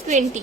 20,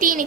3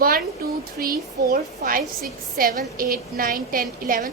1 2 3 4 5 6 7 8 9 10 11।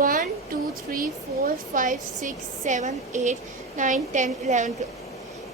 1 2 3 4 5 6 7 8 9 10 11,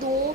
2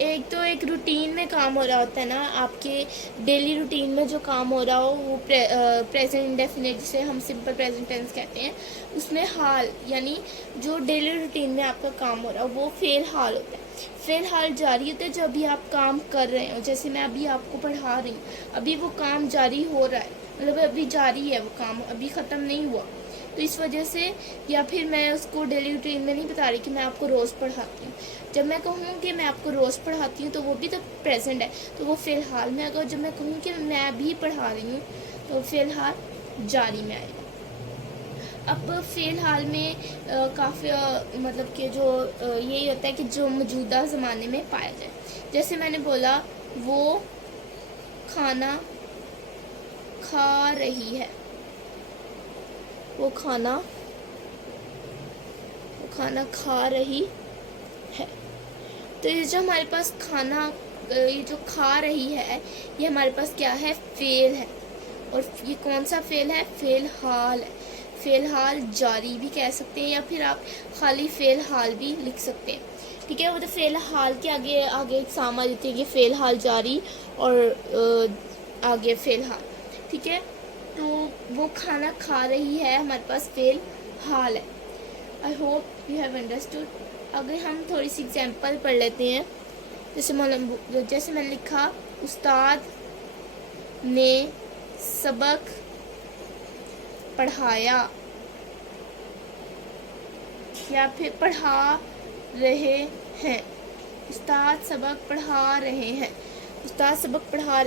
ایک تو ایک روٹین میں کام ہو رہا ہوتا ہے نا، آپ کے ڈیلی روٹین میں جو کام ہو رہا ہو وہ پریزنٹ انڈیفینٹ جسے ہم سمپل پریزنٹ ٹینس کہتے ہیں، اس میں حال یعنی جو ڈیلی روٹین میں آپ کا کام ہو رہا ہو وہ فعل حال ہوتا ہے. فعل حال جاری ہوتا ہے جو ابھی آپ کام کر رہے ہو. جیسے میں ابھی آپ کو پڑھا رہی ہوں، ابھی وہ کام جاری ہو رہا ہے، مطلب ابھی جاری ہے وہ کام، ابھی ختم نہیں ہوا. تو اس وجہ سے، یا پھر میں اس کو ڈیلی روٹین میں نہیں بتا رہی کہ میں آپ کو روز پڑھاتی ہوں. جب میں کہوں کہ میں آپ کو روز پڑھاتی ہوں تو وہ بھی تو پریزنٹ ہے، تو وہ فی الحال میں. اگر جب میں کہوں کہ میں ابھی پڑھا رہی ہوں تو فی الحال جاری میں آئے گا. اب فی الحال میں کافی مطلب کہ جو یہی ہوتا ہے کہ جو موجودہ زمانے میں پایا جائے. جیسے میں نے بولا وہ کھانا کھا رہی ہے، وہ کھانا کھا رہی ہے. تو یہ جو ہمارے پاس کھانا، یہ جو کھا رہی ہے، یہ ہمارے پاس کیا ہے؟ فعل ہے. اور یہ کون سا فعل ہے؟ فعل حال ہے. فعل حال جاری بھی کہہ سکتے ہیں، یا پھر آپ خالی فعل حال بھی لکھ سکتے ہیں. ٹھیک ہے، وہ تو فعل حال کے آگے اقسام آ جاتے ہیں کہ فعل حال جاری اور آگے فعل حال. ٹھیک ہے، تو وہ کھانا کھا رہی ہے ہمارے پاس فعل حال ہے. I hope you have understood. اگر ہم تھوڑی سی ایگزامپل پڑھ لیتے ہیں، جیسے میں نے لکھا استاد نے سبق پڑھایا، یا پھر پڑھا رہے ہیں. استاد سبق پڑھا رہے ہیں، استاد سبق پڑھا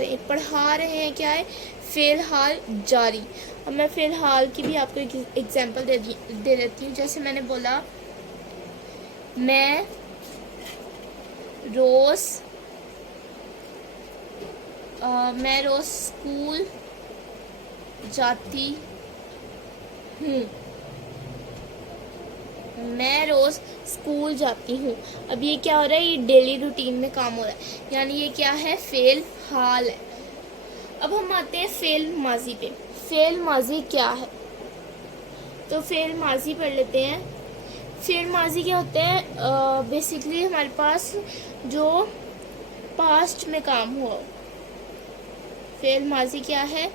رہے ہیں کیا ہے؟ فعل حال جاری. اب میں فعل حال کی بھی آپ کو ایک ایگزامپل دے دیتی ہوں. جیسے میں نے بولا میں روز اسکول جاتی ہوں، میں روز اسکول جاتی ہوں. اب یہ کیا ہو رہا ہے؟ یہ ڈیلی روٹین میں کام ہو رہا ہے، یعنی یہ کیا ہے؟ فعل حال ہے. اب ہم آتے ہیں فعل ماضی پہ. فعل ماضی کیا ہے؟ تو فعل ماضی پڑھ لیتے ہیں. فعل ماضی کیا ہوتے ہیں؟ بیسیکلی ہمارے پاس جو پاسٹ میں کام ہوا. فعل ماضی کیا ہے؟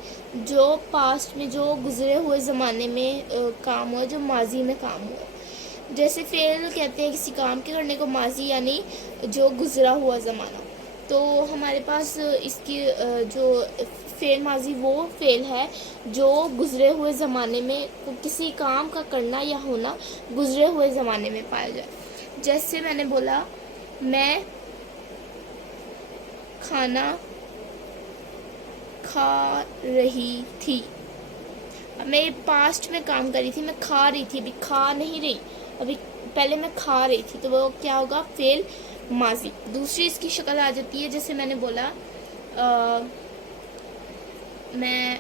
جو پاسٹ میں، جو گزرے ہوئے زمانے میں کام ہوا، جو ماضی میں کام ہوا. جیسے فعل کہتے ہیں کسی کام کے کرنے کو، ماضی یعنی جو گزرا ہوا زمانہ. تو ہمارے پاس اس کی جو فعل ماضی وہ فعل ہے جو گزرے ہوئے زمانے میں کسی کام کا کرنا یا ہونا گزرے ہوئے زمانے میں پایا جائے. جیسے میں نے بولا میں کھانا کھا رہی تھی. اب میں پاسٹ میں کام کر رہی تھی، میں کھا رہی تھی، ابھی کھا نہیں رہی، ابھی پہلے میں کھا رہی تھی. تو وہ کیا ہوگا؟ فعل ماضی. دوسری اس کی شکل آ جاتی ہے، جیسے میں نے بولا میں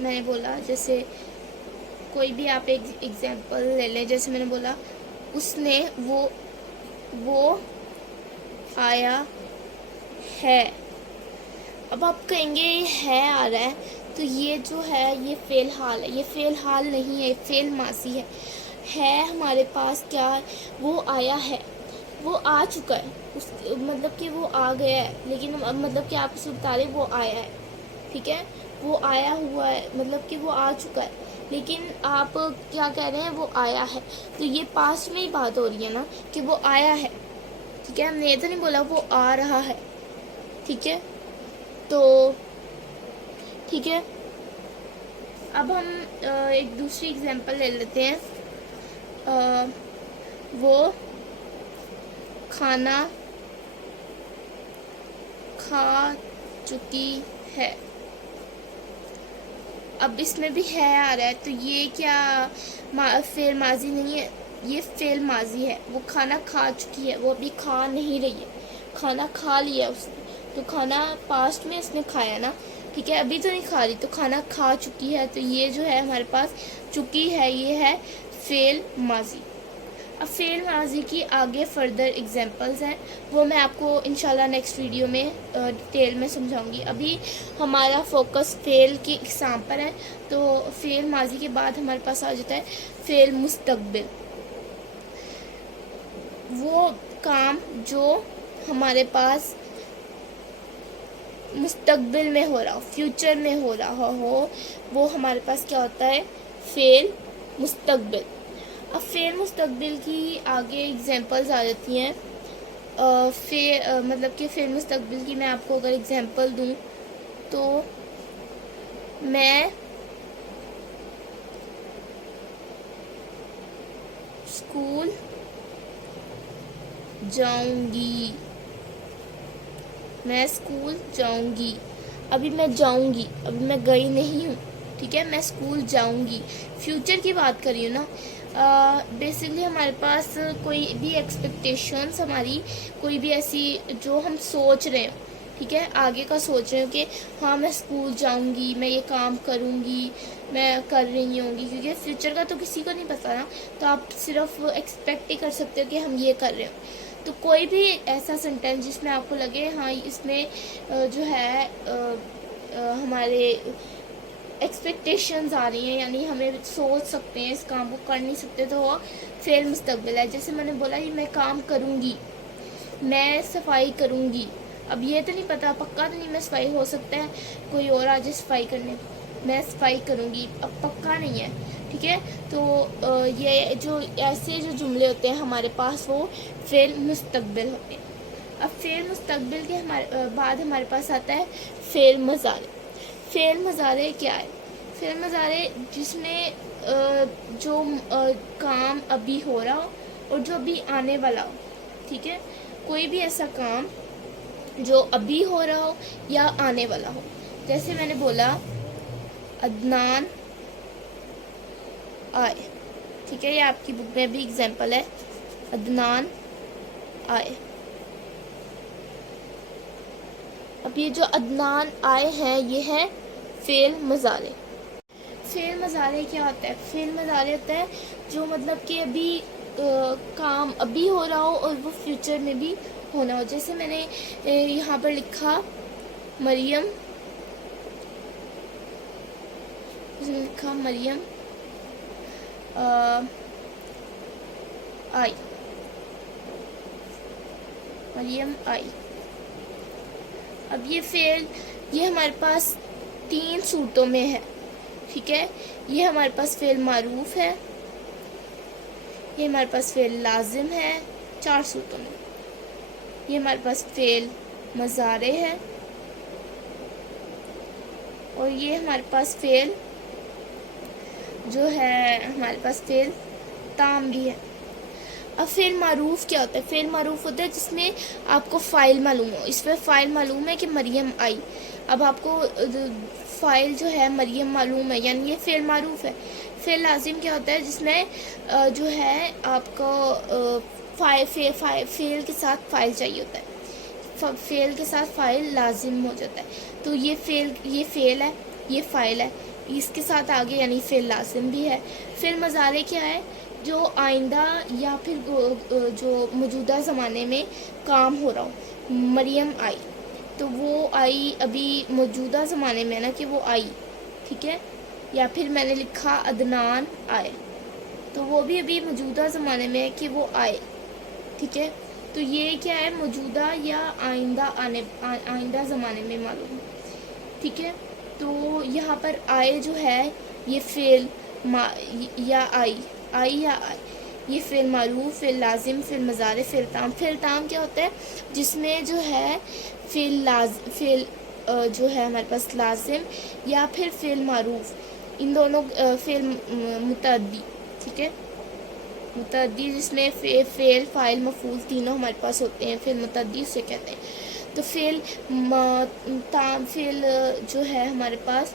نے بولا، جیسے کوئی بھی آپ ایک ایگزامپل لے لیں. جیسے میں نے بولا اس نے وہ آیا ہے. اب آپ کہیں گے یہ ہے آ رہا ہے، تو یہ جو ہے یہ فعل حال ہے. یہ فعل حال نہیں ہے، فعل ماضی ہے ہمارے پاس. کیا ہے؟ وہ آیا ہے، وہ آ چکا ہے، مطلب کہ وہ آ گیا ہے، لیکن مطلب کہ آپ اسے بتا رہے وہ آیا ہے. ٹھیک ہے، وہ آیا ہوا ہے، مطلب کہ وہ آ چکا ہے، لیکن آپ کیا کہہ رہے ہیں؟ وہ آیا ہے. تو یہ پاسٹ میں ہی بات ہو رہی ہے نا کہ وہ آیا ہے. ٹھیک ہے، ہم نے یہ تو نہیں بولا وہ آ رہا ہے. ٹھیک ہے، تو ٹھیک ہے، اب ہم ایک دوسری ایگزامپل لے لیتے ہیں. وہ کھانا کھا چکی ہے. اب اس میں بھی ہے آ رہا ہے، تو یہ کیا فعل ماضی نہیں ہے؟ یہ فعل ماضی ہے. وہ کھانا کھا چکی ہے، وہ ابھی کھا نہیں رہی ہے، کھانا کھا لیا اس نے. تو کھانا پاسٹ میں اس نے کھایا نا. ٹھیک ہے، ابھی تو نہیں کھا رہی، تو کھانا کھا چکی ہے. تو یہ جو ہے ہمارے پاس چکی ہے، یہ ہے فعل ماضی. اب فعل ماضی کی آگے فردر ایگزامپلز ہیں، وہ میں آپ کو انشاءاللہ نیکسٹ ویڈیو میں ڈیٹیل میں سمجھاؤں گی. ابھی ہمارا فوکس فعل کی اقسام پر ہے. تو فعل ماضی کے بعد ہمارے پاس آ جاتا ہے فعل مستقبل. وہ کام جو ہمارے پاس مستقبل میں ہو رہا ہو، فیوچر میں ہو رہا ہو، وہ ہمارے پاس کیا ہوتا ہے؟ فعل مستقبل۔ اب فعل مستقبل کی آگے اگزامپلز آ جاتی ہیں۔ مطلب کہ فعل مستقبل کی میں آپ کو اگر اگزامپل دوں تو میں اسکول جاؤں گی، میں اسکول جاؤں گی۔ ابھی میں جاؤں گی، ابھی میں گئی نہیں ہوں، ٹھیک ہے، میں اسکول جاؤں گی، فیوچر کی بات کر رہی ہوں نا۔ بیسکلی ہمارے پاس کوئی بھی ایکسپیکٹیشنس، ہماری کوئی بھی ایسی جو ہم سوچ رہے ہوں، ٹھیک ہے، آگے کا سوچ رہے ہوں کہ ہاں میں اسکول جاؤں گی، میں یہ کام کروں گی، میں کر رہی ہوں گی، کیونکہ فیوچر کا تو کسی کو نہیں پتا نا، تو آپ صرف ایکسپیکٹ ہی کر سکتے ہو کہ ہم یہ کر رہے ہوں۔ تو کوئی بھی ایسا سینٹینس جس میں آپ کو لگے ہاں اس میں جو ہے ہمارے ایکسپیکٹیشنز آ رہی ہیں، یعنی ہمیں سوچ سکتے ہیں، اس کام کو کر نہیں سکتے، تو وہ فعل مستقبل ہے۔ جیسے میں نے بولا یہ میں کام کروں گی، میں صفائی کروں گی۔ اب یہ تو نہیں پتا، پکا تو نہیں میں صفائی، ہو سکتا ہے کوئی اور آ جائے صفائی کرنے، میں صفائی کروں گی، اب پکا نہیں ہے، ٹھیک ہے۔ تو یہ جو ایسے جو جملے ہوتے ہیں ہمارے پاس وہ فعل مستقبل ہوتے ہیں۔ اب فعل مستقبل کے بعد ہمارے پاس آتا ہے فعل مضارع۔ فعل مضارع کیا ہے؟ فعل مضارع جس میں جو کام ابھی ہو رہا ہو اور جو ابھی آنے والا ہو، ٹھیک ہے، کوئی بھی ایسا کام جو ابھی ہو رہا ہو یا آنے والا ہو۔ جیسے میں نے بولا عدنان آئے، ٹھیک ہے، یہ آپ کی بک میں بھی اگزامپل ہے، عدنان آئے۔ اب یہ جو عدنان آئے ہیں یہ ہے فعل مضارع۔ فعل مضارع کیا ہوتا ہے؟ فعل مضارع ہوتا ہے جو مطلب کہ ابھی کام ابھی ہو رہا ہو اور وہ فیوچر میں بھی ہونا ہو۔ جیسے میں نے یہاں پر لکھا مریم، مریم آئی، مریم آئی۔ اب یہ فعل یہ ہمارے پاس 3 صورتوں میں ہے، ٹھیک ہے، یہ ہمارے پاس فعل معروف ہے، یہ ہمارے پاس فعل لازم ہے 4 صورتوں میں، یہ ہمارے پاس فعل مضارع ہے، اور یہ ہمارے پاس فعل جو ہے ہمارے پاس فعل تام بھی ہے۔ اب فعل معروف کیا ہوتا ہے؟ فعل معروف ہوتا ہے جس میں آپ کو فاعل معلوم ہو۔ اس میں فاعل معلوم ہے کہ مریم آئی، اب آپ کو فاعل جو ہے مریم معلوم ہے، یعنی یہ فعل معروف ہے۔ فعل لازم کیا ہوتا ہے؟ جس میں جو ہے آپ کو فعل کے ساتھ فاعل چاہیے ہوتا ہے، فعل کے ساتھ فاعل لازم ہو جاتا ہے، تو یہ فعل ہے، یہ فاعل ہے، اس کے ساتھ آگے یعنی فعل لازم بھی ہے۔ فعل مضارع کیا ہے؟ جو آئندہ یا پھر جو موجودہ زمانے میں کام ہو رہا ہو۔ مریم آئی، تو وہ آئی ابھی موجودہ زمانے میں نا کہ وہ آئی، ٹھیک ہے، یا پھر میں نے لکھا عدنان آئے، تو وہ بھی ابھی موجودہ زمانے میں ہے کہ وہ آئے، ٹھیک ہے، تو یہ کیا ہے؟ موجودہ یا آئندہ زمانے میں معلوم، ٹھیک ہے۔ تو یہاں پر آئے جو ہے یہ فعل یا آئی یا آئی، یہ فعل معروف، فعل لازم، فعل مضارع، فعل تام۔ فعل تام کیا ہوتا ہے؟ جس میں جو ہے فعل جو ہے ہمارے پاس لازم یا پھر فعل معروف، ان دونوں فعل متعدی، ٹھیک ہے، متعدی جس میں فعل فاعل مفعول تینوں ہمارے پاس ہوتے ہیں، فعل متعدی اسے کہتے ہیں۔ تو فعل جو ہے ہمارے پاس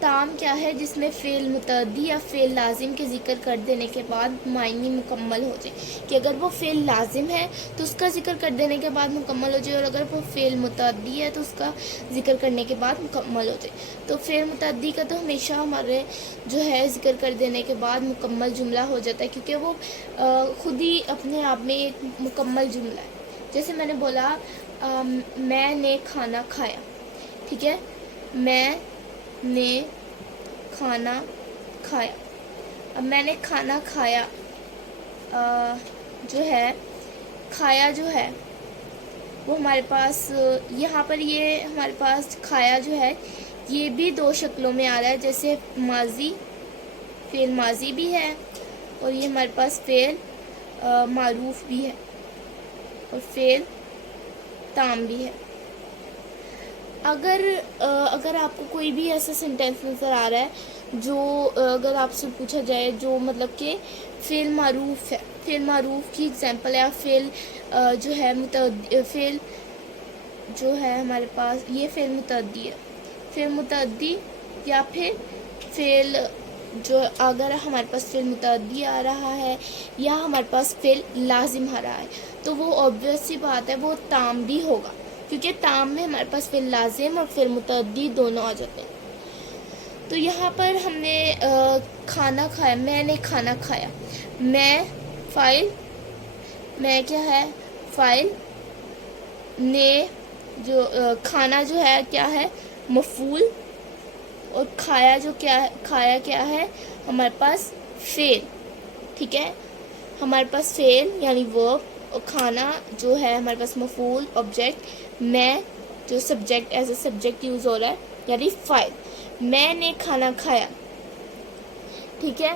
تام کیا ہے؟ جس میں فعل متعدی یا فعل لازم کے ذکر کر دینے کے بعد معنی مکمل ہو جائے، کہ اگر وہ فعل لازم ہے تو اس کا ذکر کر دینے کے بعد مکمل ہو جائے، اور اگر وہ فعل متعدی ہے تو اس کا ذکر کرنے کے بعد مکمل ہو جائے۔ تو فعل متعدی کا تو ہمیشہ ہمارے جو ہے ذکر کر دینے کے بعد مکمل جملہ ہو جاتا ہے، کیونکہ وہ خود ہی اپنے آپ میں ایک مکمل جملہ ہے۔ جیسے میں نے بولا میں نے کھانا کھایا، ٹھیک ہے، میں نے کھانا کھایا۔ اب میں نے کھانا کھایا جو ہے کھایا جو ہے وہ ہمارے پاس یہاں پر یہ ہمارے پاس کھایا جو ہے یہ بھی دو شکلوں میں آ رہا ہے، جیسے ماضی، فعل ماضی بھی ہے، اور یہ ہمارے پاس فعل معروف بھی ہے، اور فعل تام بھی ہے۔ اگر آپ کو کوئی بھی ایسا سینٹینس نظر آ رہا ہے جو اگر آپ سے پوچھا جائے جو مطلب کہ فعل معروف ہے، فعل معروف کی اگزامپل ہے، فعل جو ہے فعل جو ہے ہمارے پاس یہ فعل متعدی ہے، فعل متعدی یا پھر فعل جو اگر ہمارے پاس فعل متعدی آ رہا ہے یا ہمارے پاس فعل لازم آ رہا ہے تو وہ obvious سی بات ہے وہ تام بھی ہوگا، کیونکہ تام میں ہمارے پاس فعل لازم اور فعل متعدی دونوں آ جاتے ہیں۔ تو یہاں پر ہم نے کھانا کھایا، میں نے کھانا کھایا، میں فاعل، میں کیا ہے فاعل، نے جو کھانا جو ہے کیا ہے مفعول، اور کھایا جو کیا ہے، کھایا کیا ہے ہمارے پاس فعل، ٹھیک ہے، ہمارے پاس فعل یعنی ورب، اور کھانا جو ہے ہمارے پاس مفعول آبجیکٹ، میں جو subject as a subject use ہو رہا ہے یعنی فاعل، میں نے کھانا کھایا، ٹھیک ہے،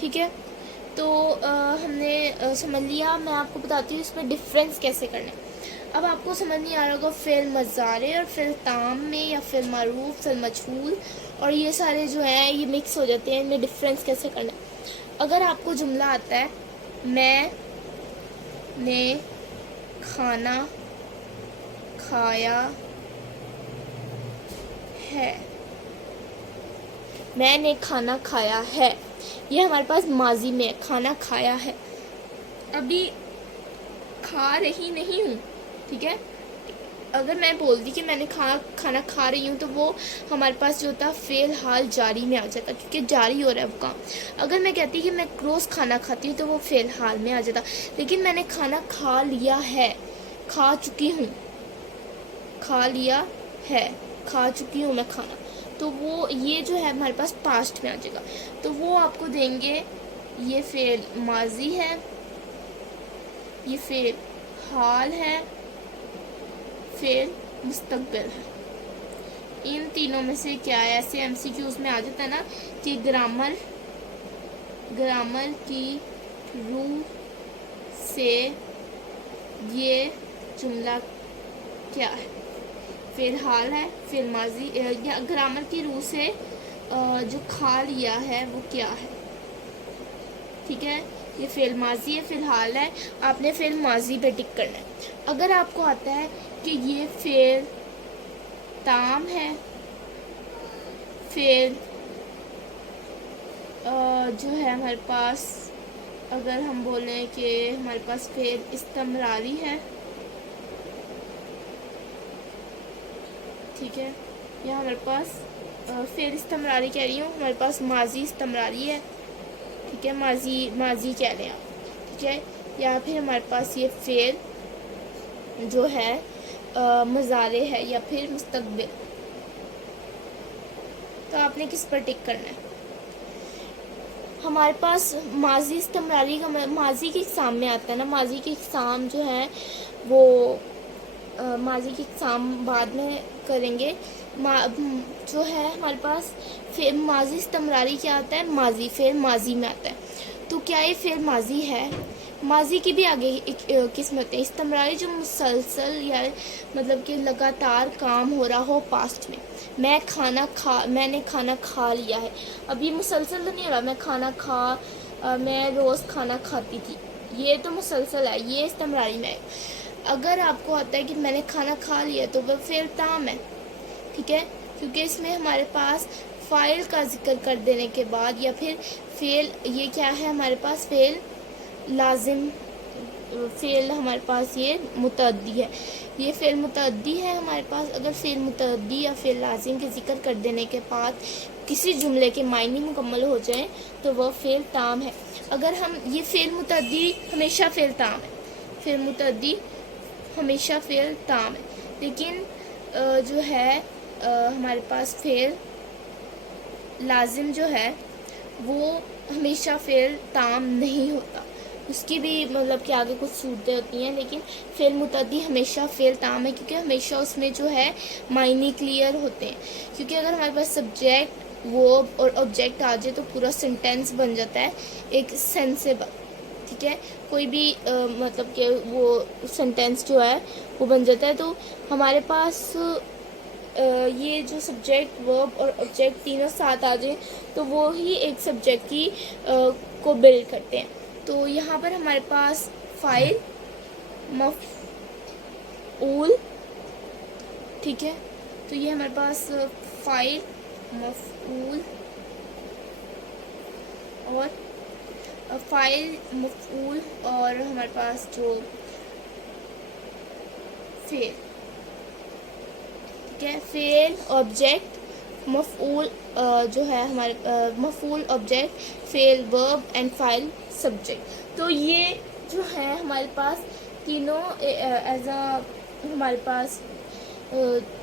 ٹھیک ہے۔ تو ہم نے سمجھ لیا، میں آپ کو بتاتی ہوں اس میں ڈفرینس کیسے کرنا ہے۔ اب آپ کو سمجھ نہیں آ رہا ہوگا فعل مضارع اور فعل تام میں، یا فعل معروف، فعل مجہول، اور یہ سارے جو ہیں یہ مکس ہو جاتے ہیں، ان میں ڈفرینس کیسے کرنا ہے۔ اگر آپ کو جملہ آتا ہے میں نے کھانا کھایا ہے، میں نے کھانا کھایا ہے، یہ ہمارے پاس ماضی میں ہے، کھانا کھایا ہے، ابھی کھا رہی نہیں ہوں، ٹھیک ہے۔ اگر میں بولتی کہ میں نے کھانا کھا رہی ہوں تو وہ ہمارے پاس جو ہوتا فعل حال جاری میں آ جاتا، کیونکہ جاری ہو رہا ہے وہ کام۔ اگر میں کہتی کہ میں روز کھانا کھاتی ہوں تو وہ فعل حال میں آ جاتا، لیکن میں نے کھانا کھا لیا ہے، کھا چکی ہوں، کھا لیا ہے، کھا چکی ہوں میں کھانا، تو وہ یہ جو ہے ہمارے پاس پاسٹ میں آ جائے گا، تو وہ آپ کو دیں گے یہ فعل ماضی ہے، یہ فعل حال ہے، فعل مستقبل ہے۔ ان تینوں میں سے کیا ہے، ایسے ایم سی کیوز میں آ جاتا ہے نا کہ گرامر کی روح سے یہ جملہ کیا ہے، فعل حال ہے، فعل ماضی، یا گرامر کی روح سے جو کھا لیا ہے وہ کیا ہے، ٹھیک ہے، یہ فعل ماضی ہے، فعل حال ہے، آپ نے فعل ماضی پہ ٹک کرنا ہے۔ اگر آپ کو آتا ہے کہ یہ فعل تام ہے، فعل جو ہے ہمارے پاس اگر ہم بولیں کہ ہمارے پاس فعل استمراری ہے، ٹھیک ہے، یا ہمارے پاس فعل استمراری کہہ رہی ہوں، ہمارے پاس ماضی استمراری ہے، ٹھیک ہے، ماضی کہہ لیں آپ، ٹھیک ہے، یا پھر ہمارے پاس یہ فعل جو ہے مضارع ہے یا پھر مستقبل، تو آپ نے کس پر ٹک کرنا ہے۔ ہمارے پاس ماضی استمراری کا ماضی کی اقسام میں آتا ہے نا، ماضی کی اقسام جو ہے وہ ماضی کی اقسام بعد میں کریں گے، جو ہے ہمارے پاس ماضی استمراری کیا آتا ہے، ماضی، فعل ماضی میں آتا ہے، تو کیا یہ فعل ماضی ہے۔ ماضی کی بھی آگے قسم ہوتے ہیں، استمراری جو مسلسل یا مطلب کہ لگاتار کام ہو رہا ہو پاسٹ میں، میں نے کھانا کھا لیا ہے، اب یہ مسلسل تو نہیں ہو رہا میں روز کھانا کھاتی تھی، یہ تو مسلسل ہے، یہ استمراری میں ہے۔ اگر آپ کو آتا ہے کہ میں نے کھانا کھا لیا تو وہ فعل تام ہے، ٹھیک ہے، کیونکہ اس میں ہمارے پاس فاعل کا ذکر کر دینے کے بعد یا پھر فعل، یہ کیا ہے ہمارے پاس فعل لازم، فعل ہمارے پاس یہ متعدی ہے، یہ فعل متعدی ہے ہمارے پاس۔ اگر فعل متعدی یا فعل لازم کے ذکر کر دینے کے بعد کسی جملے کے معنی مکمل ہو جائیں تو وہ فعل تام ہے۔ اگر ہم یہ فعل متعدی ہمیشہ فعل تام ہے، فعل متعدی ہمیشہ فعل تام ہے، لیکن جو ہے ہمارے پاس فعل لازم جو ہے وہ ہمیشہ فعل تام نہیں ہوتا، اس کی بھی مطلب کہ آگے کچھ صورتیں ہوتی ہیں، لیکن فعل متعدی ہمیشہ فعل تام ہے، کیونکہ ہمیشہ اس میں جو ہے معنی کلیئر ہوتے ہیں، کیونکہ اگر ہمارے پاس سبجیکٹ ورب اور آبجیکٹ آ جائے تو پورا سینٹینس بن جاتا ہے ایک سینسیبل، ٹھیک ہے، کوئی بھی مطلب کہ وہ سینٹینس جو ہے وہ بن جاتا ہے. تو ہمارے پاس یہ جو سبجیکٹ ورب اور آبجیکٹ تینوں ساتھ آ جائیں تو وہی ایک سبجیکٹ کی کو بلڈ کرتے ہیں. تو یہاں پر ہمارے پاس فاعل، مفعول، ٹھیک ہے، تو یہ ہمارے پاس فاعل، مفعول اور فاعل، مفعول اور ہمارے پاس جو فعل، ٹھیک ہے، فعل، آبجیکٹ، مفعول جو ہے ہمارے مفعول، آبجیکٹ، فعل، ورب اینڈ فاعل، سبجیکٹ. تو یہ جو ہے ہمارے پاس تینوں ایز اے ہمارے پاس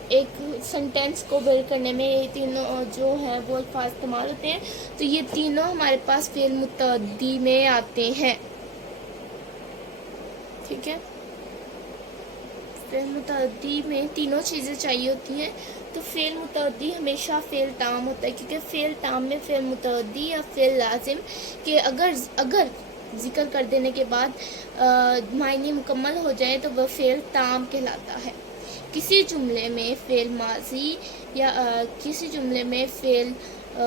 ایک سینٹینس کو بلڈ کرنے میں یہ تینوں جو ہیں وہ الفاظ استعمال ہوتے ہیں. تو یہ تینوں ہمارے پاس فعل متعدی میں آتے ہیں، ٹھیک ہے. فعل متعدی میں تینوں چیزیں چاہیے ہوتی ہیں. تو فعل متعدی ہمیشہ فعل تام ہوتا ہے، کیونکہ فعل تام میں فعل متعدی یا فعل لازم کہ اگر ذکر کر دینے کے بعد معنی مکمل ہو جائے تو وہ فعل تام کہلاتا ہے. کسی جملے میں فعل ماضی یا کسی جملے میں فعل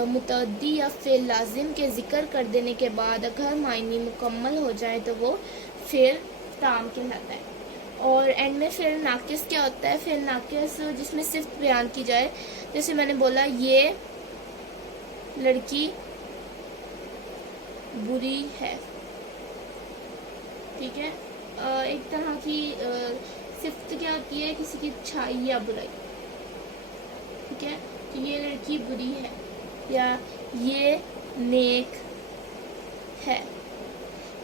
متعدی یا فعل لازم کے ذکر کر دینے کے بعد اگر معنی مکمل ہو جائے تو وہ فعل تام کہلاتا ہے. اور اینڈ میں فعل ناقص کیا ہوتا ہے؟ فعل ناقص جس میں صفت بیان کی جائے، جیسے میں نے بولا یہ لڑکی بری ہے، ٹھیک ہے، ایک طرح کی صفت کیا ہوتی ہے؟ کسی کی اچھائی یا برائی، ٹھیک ہے، تو یہ لڑکی بری ہے یا یہ نیک ہے.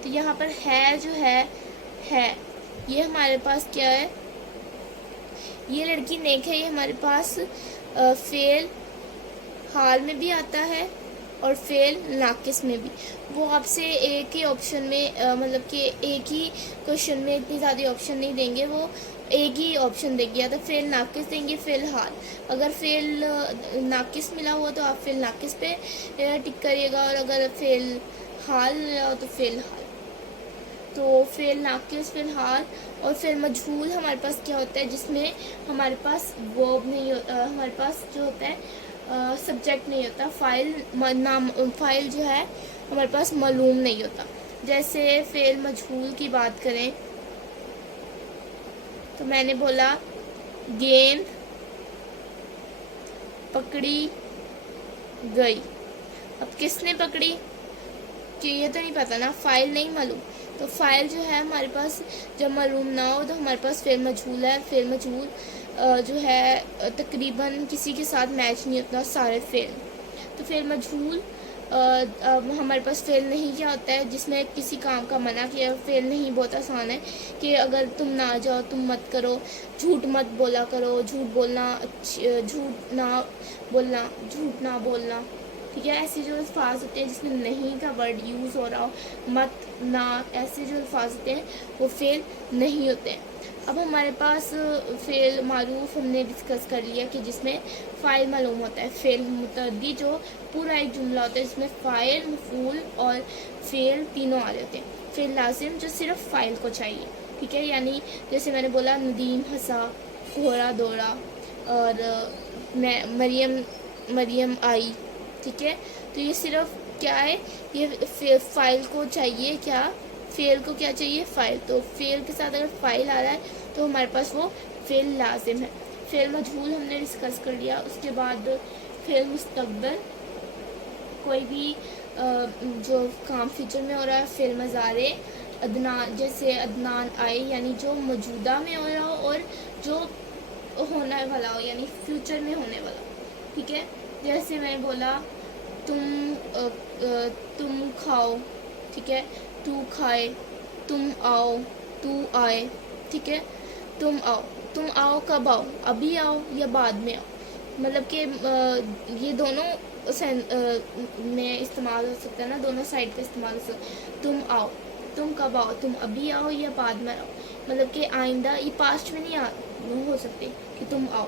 تو یہاں پر ہے جو ہے یہ ہمارے پاس کیا ہے؟ یہ لڑکی نیک ہے، یہ ہمارے پاس فعل حال میں بھی آتا ہے اور فعل ناقص میں بھی. وہ آپ سے ایک ہی آپشن میں مطلب کہ ایک ہی کوشچن میں اتنی زیادہ آپشن نہیں دیں گے، وہ ایک ہی آپشن دیں گے، یا تو فعل ناقص دیں گے، فعل حال. اگر فعل ناقص ملا ہوا تو آپ فعل ناقص پہ ٹک کریے گا، اور اگر فعل حال ملا ہو تو فعل حال. تو فعل ناقص، فعل حال اور فعل مجہول ہمارے پاس کیا ہوتا ہے؟ جس میں ہمارے پاس ورب نہیں ہوتا، ہمارے پاس جو ہوتا ہے سبجیکٹ نہیں ہوتا، فاعل جو ہے ہمارے پاس معلوم نہیں ہوتا. جیسے فعل مجہول کی بات کریں تو میں نے بولا گیند پکڑی گئی. اب کس نے پکڑی کہ یہ تو نہیں پتا نا، فاعل نہیں معلوم. تو فاعل جو ہے ہمارے پاس جب معلوم نہ ہو تو ہمارے پاس فعل مجہول ہے. فعل مجہول جو ہے تقریباً کسی کے ساتھ میچ نہیں ہوتا سارے فعل. تو فعل مجہول ہمارے پاس فعل نہیں کیا ہوتا ہے جس میں کسی کام کا منع کیا. فعل نہیں بہت آسان ہے کہ اگر تم نہ جاؤ، تم مت کرو، جھوٹ مت بولا کرو، جھوٹ نہ بولنا، ٹھیک ہے. ایسے جو الفاظ ہوتے ہیں جس میں نہیں کا ورڈ یوز ہو رہا ہو، مت، نہ، ایسے جو الفاظ ہوتے ہیں وہ فعل نہیں ہوتے ہیں. اب ہمارے پاس فعل معروف ہم نے ڈسکس کر لیا کہ جس میں فاعل معلوم ہوتا ہے. فعل متعدی جو پورا ایک جملہ ہوتا ہے جس میں فاعل، مفعول اور فعل تینوں آ جاتے ہیں. فعل لازم جو صرف فاعل کو چاہیے، ٹھیک ہے، یعنی جیسے میں نے بولا ندیم ہنسا، گھوڑا دوڑا، اور مریم آئی، ٹھیک ہے. تو یہ صرف کیا ہے؟ یہ فاعل کو چاہیے، کیا فعل کو کیا چاہیے؟ فاعل. تو فعل کے ساتھ اگر فاعل آ رہا ہے تو ہمارے پاس وہ فعل لازم ہے. فعل مجہول ہم نے ڈسکس کر لیا. اس کے بعد فعل مستقبل، کوئی بھی جو کام فیوچر میں ہو رہا ہے. فعل مضارع، ادنان، جیسے ادنان آئے یعنی جو موجودہ میں ہو رہا ہو اور جو ہونے والا ہو یعنی فیوچر میں ہونے والا، ٹھیک ہے. جیسے میں نے بولا تم کھاؤ، ٹھیک ہے، تو کھائے، تم آؤ، تو آئے، ٹھیک ہے. تم آؤ کب آؤ؟ ابھی آؤ یا بعد میں آؤ. مطلب کہ یہ دونوں میں استعمال ہو سکتا ہے نا، دونوں سائڈ پہ استعمال ہو سکتا ہے. تم آؤ، تم کب آؤ, تم ابھی آؤ یا بعد میں آؤ, مطلب کہ آئندہ, یہ پاسٹ میں نہیں ہو سکتے کہ تم آؤ,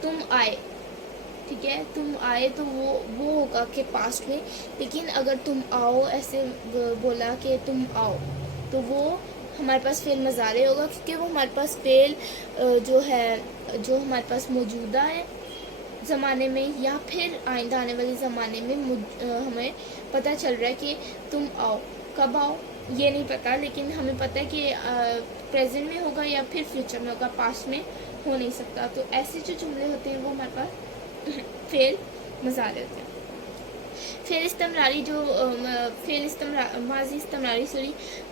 تم آئے, ٹھیک ہے, تم آئے تو وہ ہوگا کہ پاسٹ میں. لیکن اگر تم آؤ ایسے بولا کہ تم آؤ, تو وہ ہمارے پاس فعل مضارع ہوگا, کیونکہ وہ ہمارے پاس فعل جو ہے, جو ہمارے پاس موجودہ ہے زمانے میں یا پھر آئندہ آنے والے زمانے میں ہمیں پتہ چل رہا ہے کہ تم آؤ. کب آؤ یہ نہیں پتہ, لیکن ہمیں پتہ ہے کہ پریزنٹ میں ہوگا یا پھر فیوچر میں ہوگا, پاسٹ میں ہو نہیں سکتا. تو ایسے جو جملے ہوتے ہیں وہ ہمارے پاس فعل مضارع ہوتے ہیں. فعل استمراری جو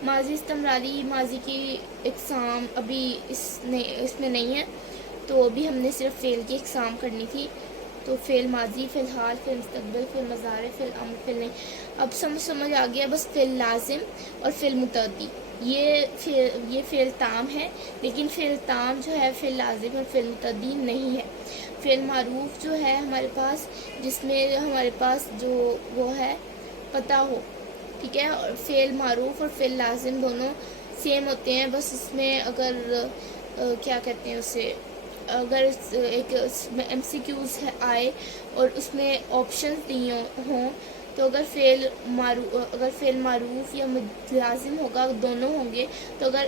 ماضی استمراری ماضی کی اقسام ابھی اس میں نہیں ہے, تو ابھی ہم نے صرف فعل کی اقسام کرنی تھی. تو فعل ماضی, فعل حال, فعل مستقبل, فعل مضارع, فعل امر, فعل نہیں. اب سمجھ آ گیا, بس فعل لازم اور فعل متعدی یہ فعل تام ہے, لیکن فعل تام جو ہے فعل لازم اور فعل متعدی نہیں ہے. فعل معروف جو ہے ہمارے پاس, جس میں ہمارے پاس جو وہ ہے پتہ ہو, ٹھیک ہے, اور فعل معروف اور فعل لازم دونوں سیم ہوتے ہیں. بس اس میں اگر کیا کہتے ہیں اسے, اگر ایک MCQs آئے اور اس میں آپشنز دیے ہوں, تو اگر فعل معروف یا لازم ہوگا, دونوں ہوں گے, تو اگر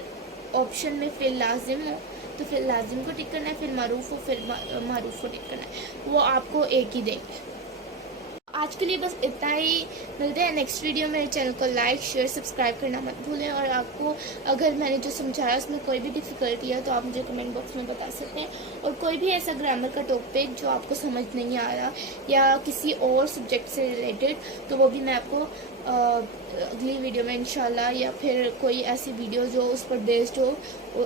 آپشن میں فعل لازم ہو تو فعل لازم کو ٹک کرنا ہے, فعل معروف ہو فعل معروف کو ٹک کرنا ہے, وہ آپ کو ایک ہی دیں گے. آج کے لیے بس اتنا ہی, ملتے ہیں نیکسٹ ویڈیو. میرے چینل کو لائک شیئر سبسکرائب کرنا مت بھولیں, اور آپ کو اگر میں نے جو سمجھایا اس میں کوئی بھی ڈیفیکلٹی ہے تو آپ مجھے کمنٹ باکس میں بتا سکتے ہیں. اور کوئی بھی ایسا گرامر کا ٹاپک جو آپ کو سمجھ نہیں آ رہا یا کسی اور سبجیکٹ سے ریلیٹڈ, تو وہ بھی میں آپ کو اگلی ویڈیو میں انشاءاللہ, یا پھر کوئی ایسی ویڈیو جو اس پر بیسڈ ہو,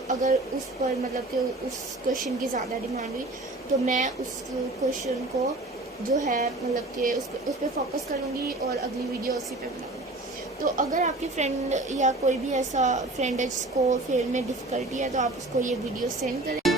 اگر اس پر مطلب کہ اس کویشچن کی زیادہ ڈیمانڈ ہوئی تو میں اس کویشچن کو جو ہے مطلب کہ اس پہ فوکس کروں گی اور اگلی ویڈیو اسی پہ بناؤں گی. تو اگر آپ کی فرینڈ یا کوئی بھی ایسا فرینڈ ہے جس کو فعل میں ڈفیکلٹی ہے, تو آپ اس کو یہ ویڈیو سینڈ کریں.